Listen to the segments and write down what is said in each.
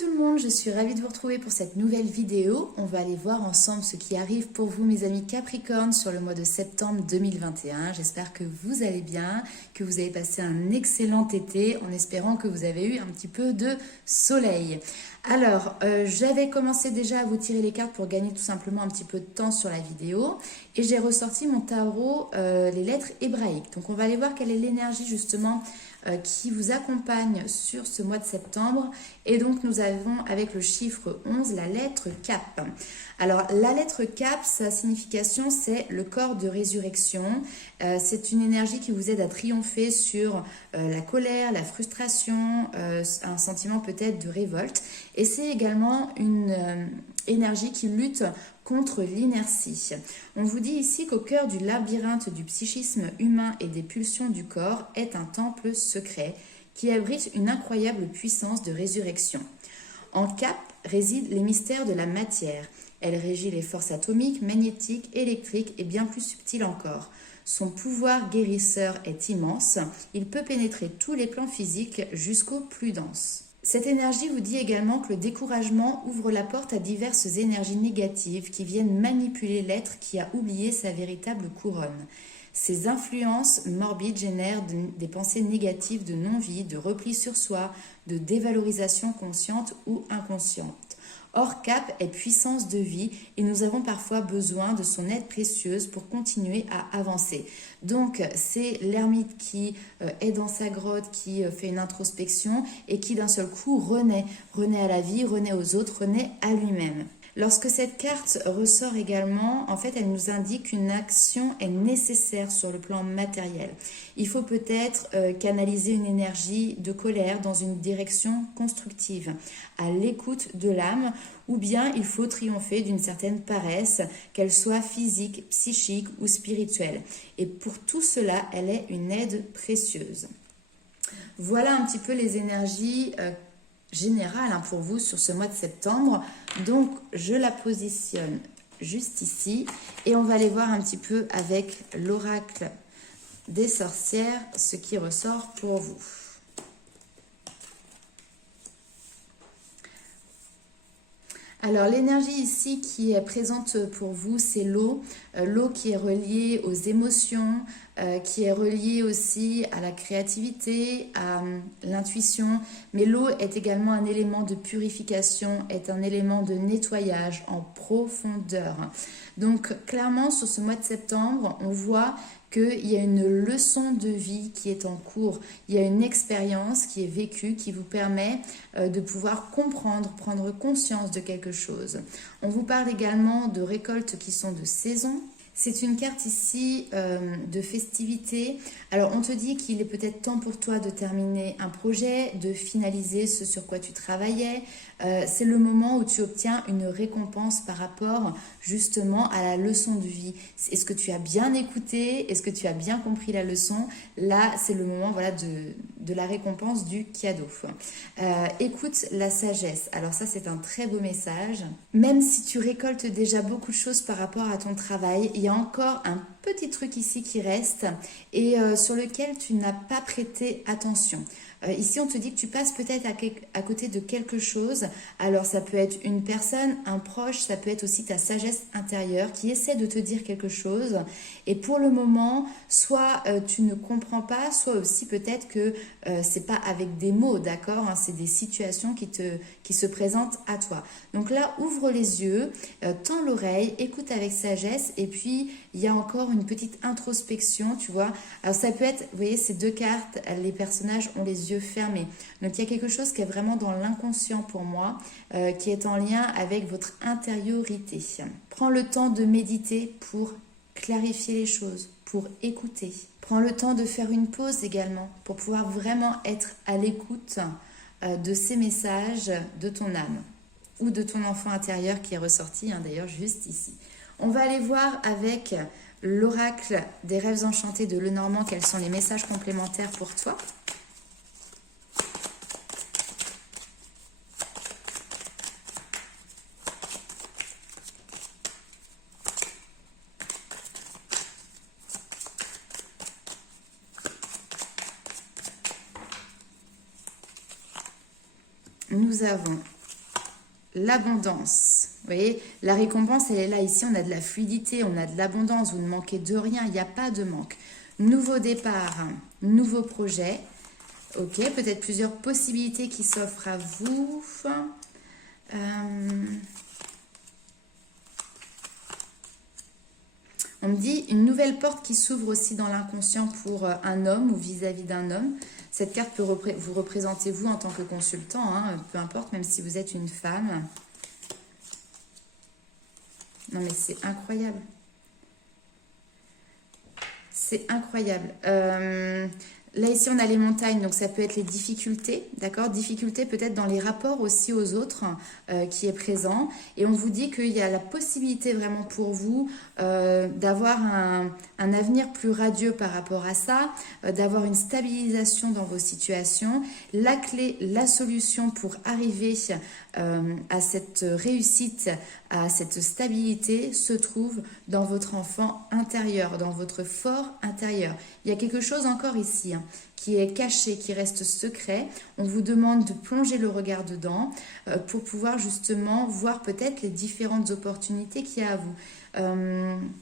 tout le monde, je suis ravie de vous retrouver pour cette nouvelle vidéo. On va aller voir ensemble ce qui arrive pour vous mes amis Capricorne sur le mois de septembre 2021. J'espère que vous allez bien, que vous avez passé un excellent été en espérant que vous avez eu un petit peu de soleil. Alors, j'avais commencé déjà à vous tirer les cartes pour gagner tout simplement un petit peu de temps sur la vidéo et j'ai ressorti mon tarot, les lettres hébraïques. Donc on va aller voir quelle est l'énergie justement qui vous accompagne sur ce mois de septembre. Et donc nous avons avec le chiffre 11 la lettre Cap. Alors la lettre Cap, sa signification c'est le corps de résurrection. C'est une énergie qui vous aide à triompher sur la colère, la frustration, un sentiment peut-être de révolte. Et c'est également une énergie qui lutte contre l'inertie. On vous dit ici qu'au cœur du labyrinthe du psychisme humain et des pulsions du corps est un temple secret qui abrite une incroyable puissance de résurrection. En Cap résident les mystères de la matière. Elle régit les forces atomiques, magnétiques, électriques et bien plus subtiles encore. Son pouvoir guérisseur est immense. Il peut pénétrer tous les plans physiques jusqu'aux plus denses. Cette énergie vous dit également que le découragement ouvre la porte à diverses énergies négatives qui viennent manipuler l'être qui a oublié sa véritable couronne. Ces influences morbides génèrent des pensées négatives de non-vie, de repli sur soi, de dévalorisation consciente ou inconsciente. Or, Cap est puissance de vie et nous avons parfois besoin de son aide précieuse pour continuer à avancer. Donc, c'est l'ermite qui est dans sa grotte, qui fait une introspection et qui d'un seul coup renaît à la vie, renaît aux autres, renaît à lui-même. Lorsque cette carte ressort également, en fait, elle nous indique qu'une action est nécessaire sur le plan matériel. Il faut peut-être canaliser une énergie de colère dans une direction constructive, à l'écoute de l'âme, ou bien il faut triompher d'une certaine paresse, qu'elle soit physique, psychique ou spirituelle. Et pour tout cela, elle est une aide précieuse. Voilà un petit peu les énergies générale pour vous sur ce mois de septembre. Donc je la positionne juste ici et on va aller voir un petit peu avec l'oracle des sorcières ce qui ressort pour vous. Alors l'énergie ici qui est présente pour vous, c'est l'eau. L'eau qui est reliée aux émotions, qui est reliée aussi à la créativité, à l'intuition. Mais l'eau est également un élément de purification, est un élément de nettoyage en profondeur. Donc clairement sur ce mois de septembre, on voit qu'il y a une leçon de vie qui est en cours. Il y a une expérience qui est vécue, qui vous permet de pouvoir comprendre, prendre conscience de quelque chose. On vous parle également de récoltes qui sont de saison. C'est une carte ici de festivité. Alors on te dit qu'il est peut-être temps pour toi de terminer un projet, de finaliser ce sur quoi tu travaillais. C'est le moment où tu obtiens une récompense par rapport justement à la leçon de vie. Est-ce que tu as bien écouté? Est-ce que tu as bien compris la leçon? Là, c'est le moment voilà, de la récompense du cadeau. Écoute la sagesse. Alors ça, c'est un très beau message. Même si tu récoltes déjà beaucoup de choses par rapport à ton travail, il y a encore un petit truc ici qui reste et sur lequel tu n'as pas prêté attention. Ici, on te dit que tu passes peut-être à côté de quelque chose. Alors, ça peut être une personne, un proche, ça peut être aussi ta sagesse intérieure qui essaie de te dire quelque chose. Et pour le moment, soit tu ne comprends pas, soit aussi peut-être que c'est pas avec des mots, d'accord, hein, c'est des situations qui se présentent à toi. Donc là, ouvre les yeux, tends l'oreille, écoute avec sagesse et puis il y a encore une petite introspection, tu vois. Alors ça peut être, vous voyez, ces deux cartes, les personnages ont les yeux fermés. Donc il y a quelque chose qui est vraiment dans l'inconscient pour moi, qui est en lien avec votre intériorité. Prends le temps de méditer pour clarifier les choses, pour écouter. Prends le temps de faire une pause également, pour pouvoir vraiment être à l'écoute de ces messages de ton âme ou de ton enfant intérieur qui est ressorti, hein, d'ailleurs juste ici. On va aller voir avec l'oracle des rêves enchantés de Lenormand quels sont les messages complémentaires pour toi. Nous avons l'abondance. Vous voyez, la récompense, elle est là. Ici, on a de la fluidité, on a de l'abondance. Vous ne manquez de rien, il n'y a pas de manque. Nouveau départ, nouveau projet. Ok, peut-être plusieurs possibilités qui s'offrent à vous. On me dit une nouvelle porte qui s'ouvre aussi dans l'inconscient pour un homme ou vis-à-vis d'un homme. Cette carte peut vous représenter vous en tant que consultant, hein, peu importe, même si vous êtes une femme. Non mais c'est incroyable. C'est incroyable. Là, ici, on a les montagnes, donc ça peut être les difficultés, d'accord? Difficultés peut-être dans les rapports aussi aux autres qui est présent. Et on vous dit qu'il y a la possibilité vraiment pour vous d'avoir un avenir plus radieux par rapport à ça, d'avoir une stabilisation dans vos situations. La clé, la solution pour arriver à cette réussite, à cette stabilité se trouve dans votre enfant intérieur, dans votre fort intérieur. Il y a quelque chose encore ici qui est caché, qui reste secret. On vous demande de plonger le regard dedans pour pouvoir justement voir peut-être les différentes opportunités qu'il y a à vous.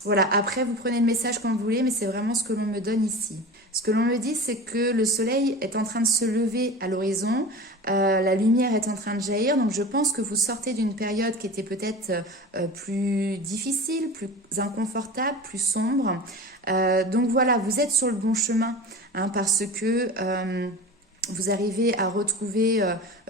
Voilà, après vous prenez le message comme vous voulez, mais c'est vraiment ce que l'on me donne ici. Ce que l'on me dit, c'est que le soleil est en train de se lever à l'horizon, la lumière est en train de jaillir, donc je pense que vous sortez d'une période qui était peut-être plus difficile, plus inconfortable, plus sombre. Donc voilà, vous êtes sur le bon chemin, hein, parce que vous arrivez à retrouver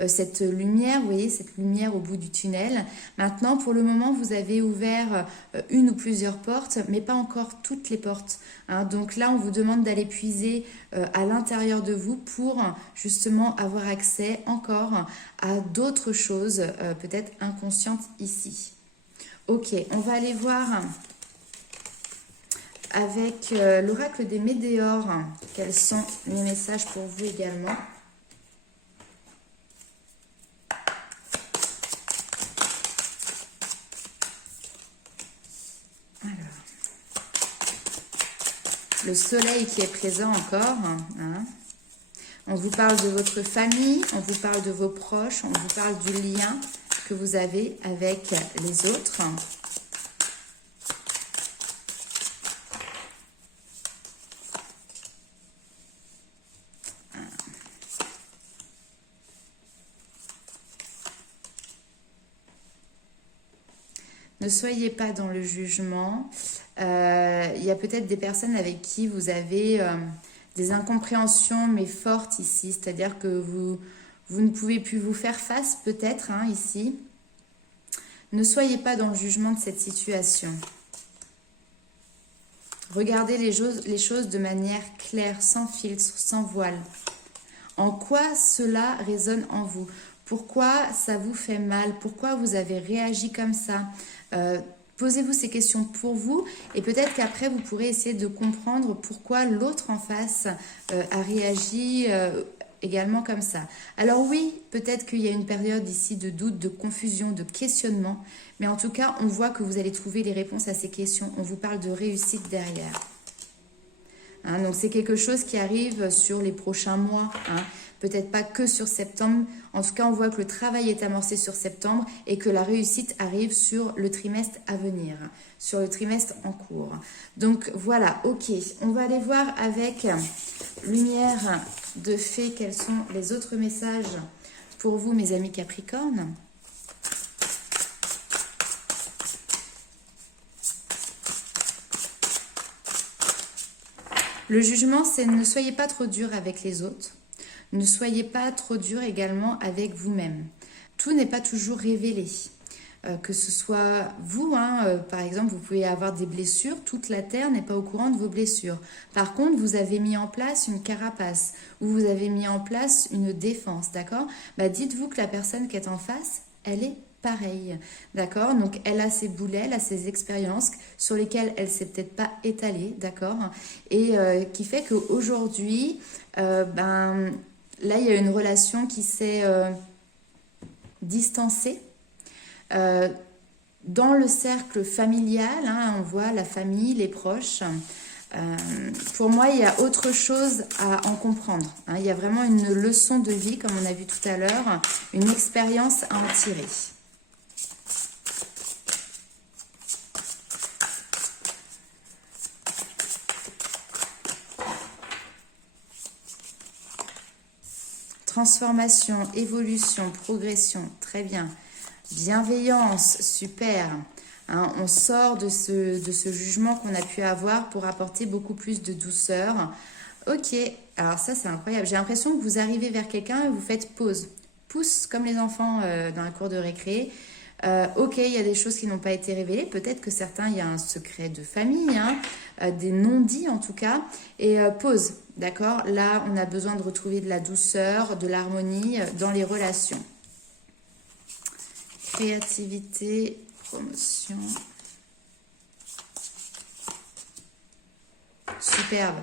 cette lumière, vous voyez, cette lumière au bout du tunnel. Maintenant, pour le moment, vous avez ouvert une ou plusieurs portes, mais pas encore toutes les portes, hein. Donc là, on vous demande d'aller puiser à l'intérieur de vous pour justement avoir accès encore à d'autres choses, peut-être inconscientes ici. Ok, on va aller voir avec l'oracle des météores, quels sont les messages pour vous également. Alors, le soleil qui est présent encore, hein. On vous parle de votre famille, on vous parle de vos proches, on vous parle du lien que vous avez avec les autres. Ne soyez pas dans le jugement. Il y a peut-être des personnes avec qui vous avez des incompréhensions, mais fortes ici. C'est-à-dire que vous ne pouvez plus vous faire face, peut-être, hein, ici. Ne soyez pas dans le jugement de cette situation. Regardez les choses de manière claire, sans filtre, sans voile. En quoi cela résonne en vous? Pourquoi ça vous fait mal? Pourquoi vous avez réagi comme ça? Posez-vous ces questions pour vous et peut-être qu'après vous pourrez essayer de comprendre pourquoi l'autre en face a réagi également comme ça. Alors oui, peut-être qu'il y a une période ici de doute, de confusion, de questionnement, mais en tout cas, on voit que vous allez trouver les réponses à ces questions. On vous parle de réussite derrière. Hein, donc c'est quelque chose qui arrive sur les prochains mois, hein. Peut-être pas que sur septembre. En tout cas, on voit que le travail est amorcé sur septembre et que la réussite arrive sur le trimestre à venir, sur le trimestre en cours. Donc voilà, ok. On va aller voir avec lumière de fée quels sont les autres messages pour vous, mes amis Capricorne. Le jugement, c'est ne soyez pas trop dur avec les autres. Ne soyez pas trop dur également avec vous-même. Tout n'est pas toujours révélé. Que ce soit vous, hein, par exemple, vous pouvez avoir des blessures. Toute la Terre n'est pas au courant de vos blessures. Par contre, vous avez mis en place une carapace ou vous avez mis en place une défense, d'accord? Bah, dites-vous que la personne qui est en face, elle est pareille, d'accord? Donc, elle a ses boulets, elle a ses expériences sur lesquelles elle ne s'est peut-être pas étalée, d'accord? Et qui fait qu'aujourd'hui, là, il y a une relation qui s'est distancée. Dans le cercle familial, hein, on voit la famille, les proches. Pour moi, il y a autre chose à en comprendre. Hein. Il y a vraiment une leçon de vie, comme on a vu tout à l'heure, une expérience à en tirer. transformation, évolution, progression, très bien. Bienveillance, super. Hein, on sort de ce jugement qu'on a pu avoir pour apporter beaucoup plus de douceur. Ok, alors ça c'est incroyable. J'ai l'impression que vous arrivez vers quelqu'un et vous faites pause. Pouce comme les enfants dans la cour de récré. Ok, il y a des choses qui n'ont pas été révélées. Peut-être que certains, il y a un secret de famille, hein, des non-dits en tout cas. Et pause, d'accord? Là, on a besoin de retrouver de la douceur, de l'harmonie dans les relations. Créativité, promotion. Superbe.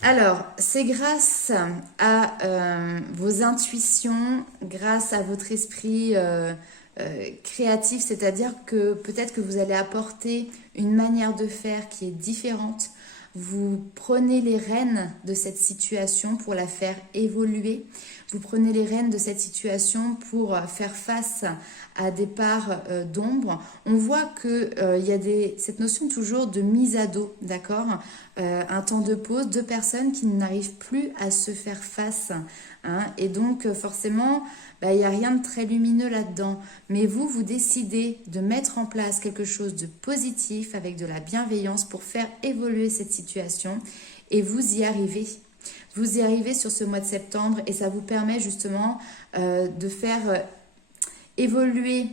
Alors, c'est grâce à vos intuitions, grâce à votre esprit créatif, c'est-à-dire que peut-être que vous allez apporter une manière de faire qui est différente. Vous prenez les rênes de cette situation pour la faire évoluer. Vous prenez les rênes de cette situation pour faire face à des parts d'ombre. On voit qu'il y a cette notion toujours de mise à dos, d'accord? Un temps de pause, deux personnes qui n'arrivent plus à se faire face. Hein, et donc forcément, il n'y a rien de très lumineux là-dedans. Mais vous décidez de mettre en place quelque chose de positif avec de la bienveillance pour faire évoluer cette situation et vous y arrivez. Vous y arrivez sur ce mois de septembre et ça vous permet justement de faire évoluer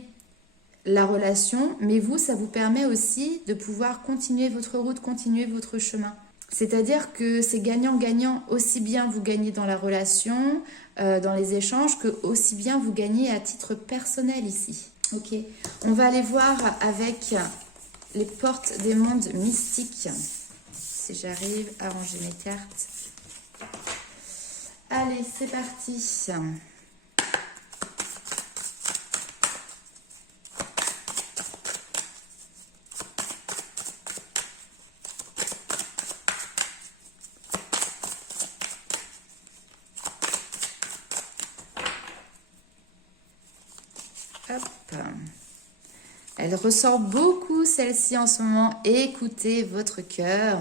la relation, mais ça vous permet aussi de pouvoir continuer votre route, continuer votre chemin. C'est-à-dire que c'est gagnant-gagnant, aussi bien vous gagnez dans la relation, dans les échanges, que aussi bien vous gagnez à titre personnel ici. Ok, on va aller voir avec les portes des mondes mystiques. Si j'arrive à ranger mes cartes. Allez, c'est parti. Hop. Elle ressort beaucoup celle-ci en ce moment. Écoutez votre cœur,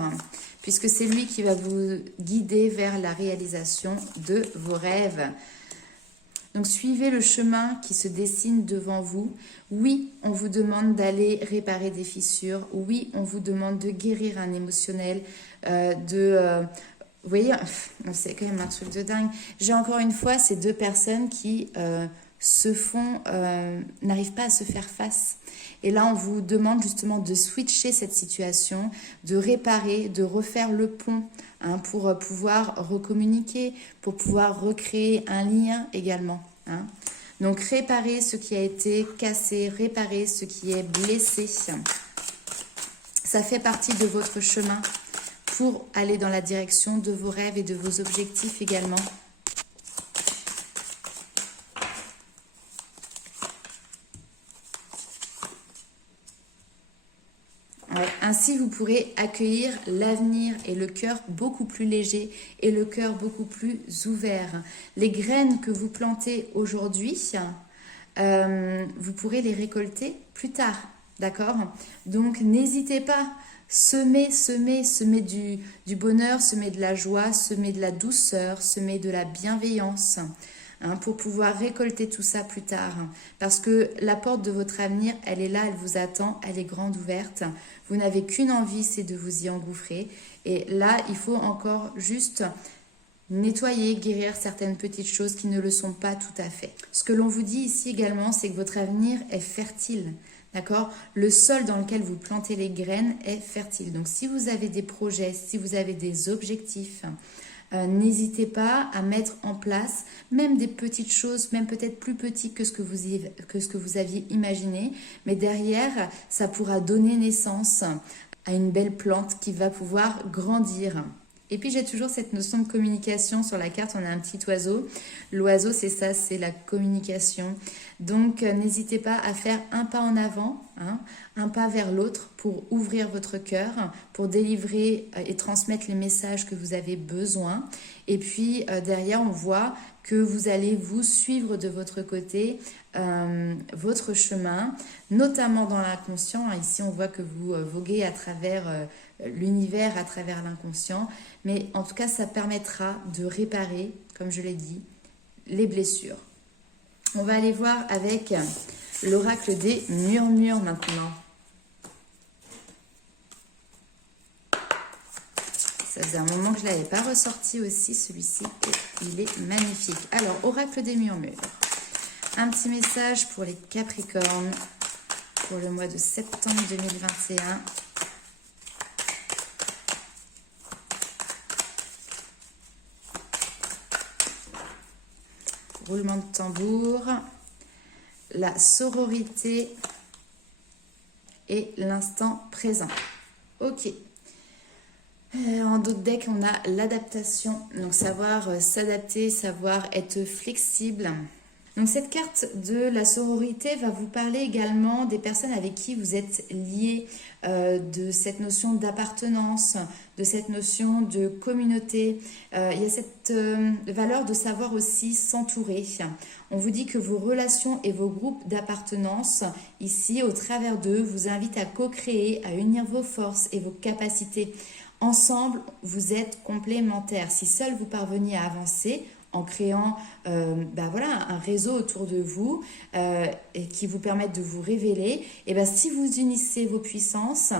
puisque c'est lui qui va vous guider vers la réalisation de vos rêves. Donc suivez le chemin qui se dessine devant vous. Oui, on vous demande d'aller réparer des fissures. Oui, on vous demande de guérir un émotionnel, vous voyez, c'est quand même un truc de dingue. J'ai encore une fois ces deux personnes qui n'arrivent pas à se faire face. Et là, on vous demande justement de switcher cette situation, de réparer, de refaire le pont, hein, pour pouvoir recommuniquer, pour pouvoir recréer un lien également. Hein. Donc, réparer ce qui a été cassé, réparer ce qui est blessé. Ça fait partie de votre chemin pour aller dans la direction de vos rêves et de vos objectifs également. Ainsi, vous pourrez accueillir l'avenir et le cœur beaucoup plus léger et le cœur beaucoup plus ouvert. Les graines que vous plantez aujourd'hui, vous pourrez les récolter plus tard, d'accord? Donc, n'hésitez pas, semez du bonheur, semez de la joie, semez de la douceur, semez de la bienveillance. Hein, pour pouvoir récolter tout ça plus tard. Parce que la porte de votre avenir, elle est là, elle vous attend, elle est grande ouverte. Vous n'avez qu'une envie, c'est de vous y engouffrer. Et là, il faut encore juste nettoyer, guérir certaines petites choses qui ne le sont pas tout à fait. Ce que l'on vous dit ici également, c'est que votre avenir est fertile. D'accord? Le sol dans lequel vous plantez les graines est fertile. Donc, si vous avez des projets, si vous avez des objectifs, n'hésitez pas à mettre en place même des petites choses, même peut-être plus petites que ce que vous aviez imaginé. Mais derrière, ça pourra donner naissance à une belle plante qui va pouvoir grandir. Et puis j'ai toujours cette notion de communication. Sur la carte, on a un petit oiseau. L'oiseau, c'est ça, c'est la communication. Donc n'hésitez pas à faire un pas en avant, hein, un pas vers l'autre pour ouvrir votre cœur, pour délivrer et transmettre les messages que vous avez besoin. Et puis derrière, on voit que vous allez vous suivre de votre côté votre chemin, notamment dans l'inconscient. Ici, on voit que vous voguez à travers l'univers, à travers l'inconscient. Mais en tout cas, ça permettra de réparer, comme je l'ai dit, les blessures. On va aller voir avec l'oracle des murmures maintenant. Ça faisait un moment que je ne l'avais pas ressorti aussi, celui-ci, et il est magnifique. Alors, oracle des murmures. Un petit message pour les Capricornes pour le mois de septembre 2021. Roulement de tambour, la sororité et l'instant présent. Ok. En d'autres decks, on a l'adaptation, donc savoir s'adapter, savoir être flexible. Donc cette carte de la sororité va vous parler également des personnes avec qui vous êtes liés, de cette notion d'appartenance, de cette notion de communauté. Il y a cette valeur de savoir aussi s'entourer. On vous dit que vos relations et vos groupes d'appartenance, ici, au travers d'eux, vous invitent à co-créer, à unir vos forces et vos capacités. Ensemble, vous êtes complémentaires. Si seul vous parveniez à avancer, en créant voilà, un réseau autour de vous et qui vous permettent de vous révéler, et si vous unissez vos puissances,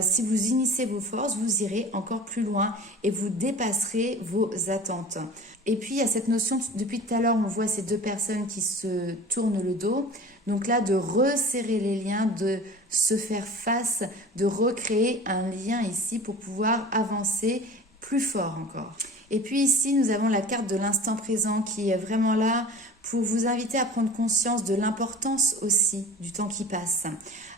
si vous unissez vos forces, vous irez encore plus loin et vous dépasserez vos attentes. Et puis, il y a cette notion, depuis tout à l'heure, on voit ces deux personnes qui se tournent le dos. Donc là, de resserrer les liens, de se faire face, de recréer un lien ici pour pouvoir avancer plus fort encore. Et puis ici, nous avons la carte de l'instant présent qui est vraiment là pour vous inviter à prendre conscience de l'importance aussi du temps qui passe.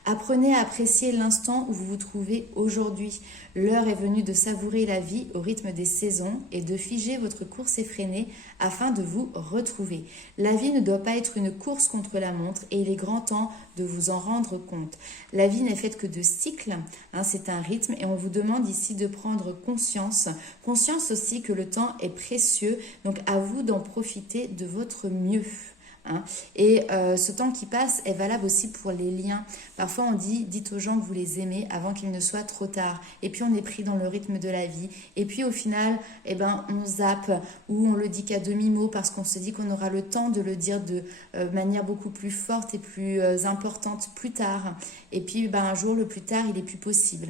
Apprenez à apprécier l'instant où vous vous trouvez aujourd'hui. L'heure est venue de savourer la vie au rythme des saisons et de figer votre course effrénée afin de vous retrouver. La vie ne doit pas être une course contre la montre et il est grand temps de vous en rendre compte. La vie n'est faite que de cycles, c'est un rythme et on vous demande ici de prendre conscience. Conscience aussi que le temps est précieux, donc à vous d'en profiter de votre mieux. Et ce temps qui passe est valable aussi pour les liens. Parfois on dit, dites aux gens que vous les aimez avant qu'il ne soit trop tard. Et puis on est pris dans le rythme de la vie. Et puis au final, on zappe ou on le dit qu'à demi-mot parce qu'on se dit qu'on aura le temps de le dire de manière beaucoup plus forte et plus importante plus tard. Et puis un jour, le plus tard, il est plus possible.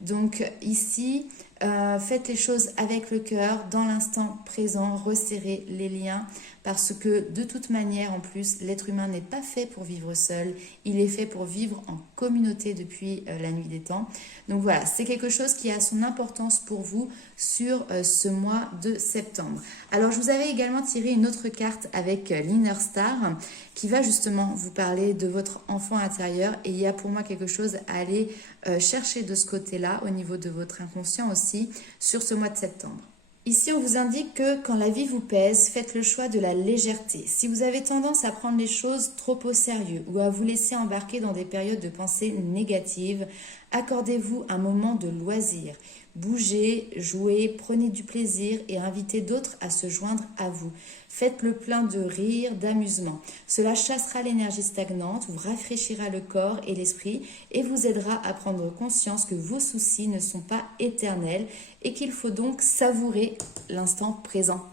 Donc ici, faites les choses avec le cœur, dans l'instant présent, resserrez les liens parce que de toute manière, en plus, l'être humain n'est pas fait pour vivre seul, il est fait pour vivre en communauté depuis la nuit des temps. Donc voilà, c'est quelque chose qui a son importance pour vous sur ce mois de septembre. Alors, je vous avais également tiré une autre carte avec l'Inner Star qui va justement vous parler de votre enfant intérieur et il y a pour moi quelque chose à aller chercher de ce côté-là au niveau de votre inconscient aussi sur ce mois de septembre. Ici, on vous indique que quand la vie vous pèse, faites le choix de la légèreté. Si vous avez tendance à prendre les choses trop au sérieux ou à vous laisser embarquer dans des périodes de pensée négatives, accordez-vous un moment de loisir. Bougez, jouez, prenez du plaisir et invitez d'autres à se joindre à vous. Faites le plein de rire, d'amusement. Cela chassera l'énergie stagnante, vous rafraîchira le corps et l'esprit et vous aidera à prendre conscience que vos soucis ne sont pas éternels et qu'il faut donc savourer l'instant présent.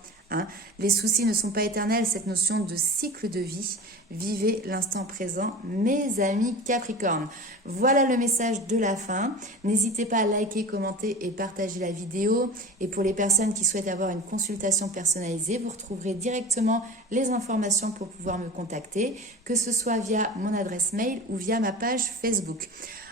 Les soucis ne sont pas éternels, cette notion de cycle de vie. Vivez l'instant présent, mes amis Capricorne. Voilà le message de la fin. N'hésitez pas à liker, commenter et partager la vidéo. Et pour les personnes qui souhaitent avoir une consultation personnalisée, vous retrouverez directement les informations pour pouvoir me contacter, que ce soit via mon adresse mail ou via ma page Facebook.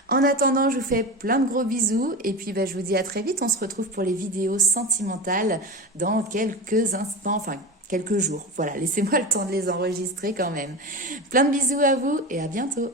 En attendant, je vous fais plein de gros bisous et puis je vous dis à très vite. On se retrouve pour les vidéos sentimentales dans quelques instants, enfin quelques jours. Voilà, laissez-moi le temps de les enregistrer quand même. Plein de bisous à vous et à bientôt.